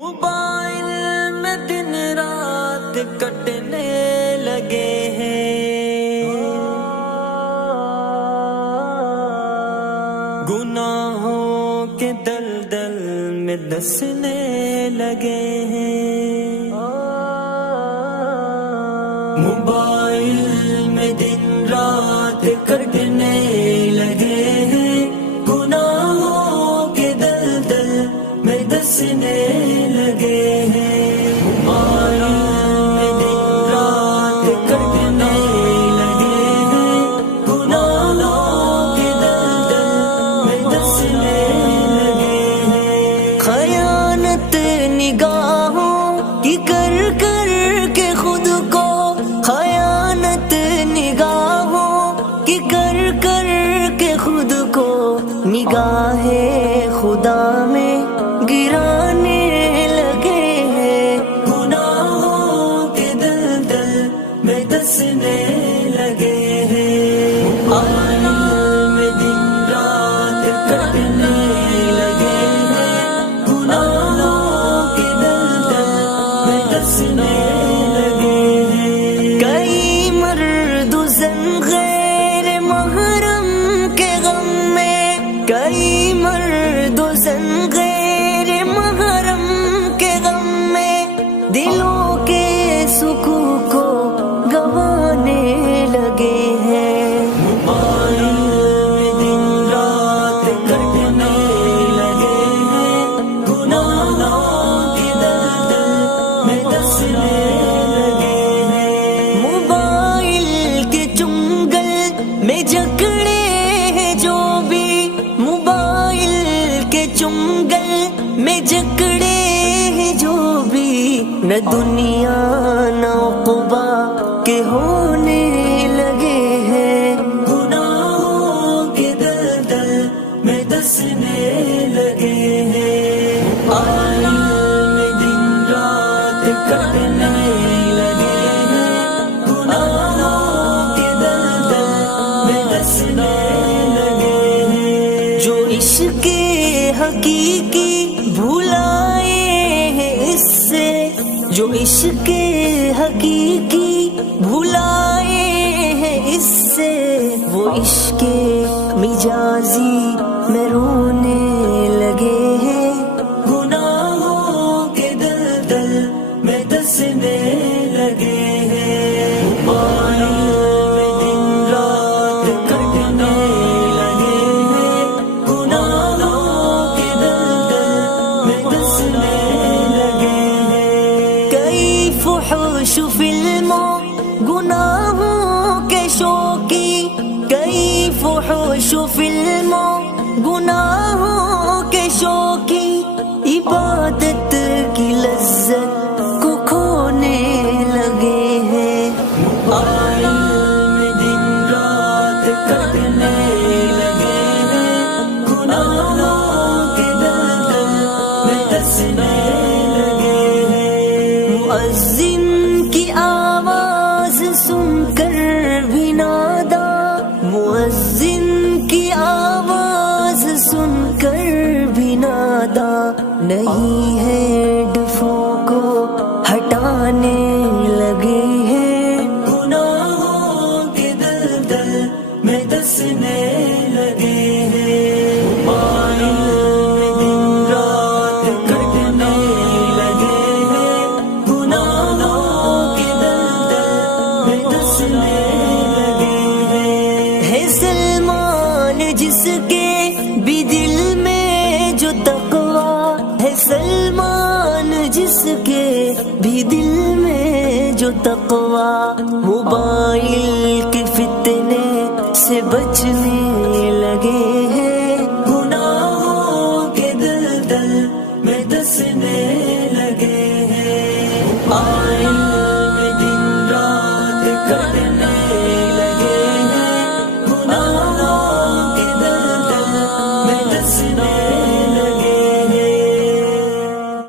mobile میں دن رات کٹنے لگے ہیں، گناہوں کے دلدل میں دسنے لگے ہیں، موبائل میں دن رات کٹنے لگے ہیں، گناہوں کے دلدل میں دسنے لگے ہیں، موبائل میں دن رات کٹنے لگے ہیں، گناہوں کے دلدل میں دسنے لگے ہیں، خیانت نگاہوں کی کر کر کے خود کو، خیانت نگاہوں کی کر کر کے خود کو نگاہ خدا میں گرانے لگے ہیں، گناہوں کے دلدل میں دسنے لگے ہیں، موبائل میں دن رات کٹنے لگے ہیں، گناہوں کے دلدل میں دسنے لگے ہیں، کئی مرد و زن غیر محرم کے غم میں، کئی مرد و زن غیر محرم کے غم میں دلوں کے سکون کو گنوانے لگے ہیں، موبائل میں دن رات کٹنے لگے ہیں، گناہوں کے دلدل میں دسنے لگے ہیں، موبائل کے چنگل میں جکڑے ہیں جو بھی، موبائل کے چنگل میں جکڑے ہیں جو بھی، نہ دنیا نہ عقبہ کے ہونے لگے ہیں، گناہوں کے دلدل میں دسنے لگے ہیں، موبائل میں دن رات کٹنے لگے ہیں، گناہوں کے دلدل میں دسنے لگے ہیں، جو عشق حقیقی بھولائے ہیں اس سے، جو عشق حقیقی بھولائے ہیں اس سے، وہ عشق مجازی میں رونے لگے ہیں، گناہوں کے دلدل میں دسنے لگے ہیں، موبائل میں دن رات کٹنے لگے ہیں، گناہوں کے دلدل میں دسنے لگے ہیں، کئی فحش فلموں گناہوں کے شوقی، کئی فحش فلموں گناہوں کے شوقی، عبادت کی لذت کو کھونے لگے ہیں، موبائل میں دن رات کٹنے لگے ہیں، گناہوں کے دلدل میں دسنے لگے ہیں، مؤذن کی آواز سن کر بھی نادا، مؤذن کی آواز سن کر بھی نادا، نہیں ہے ہیڈفون کو ہٹانے لگے ہیں، گناہوں کے دلدل میں دسنے لگے ہیں، موبائل میں دن رات کٹنے لگے ہیں، گناہوں کے دلدل میں دسنے لگے ہیں، ہے سلمان جس کے بھی دل میں جو تقویٰ، ہے سلمان جس کے بھی دل میں جو تقویٰ، موبائل کے فتنے سے بچ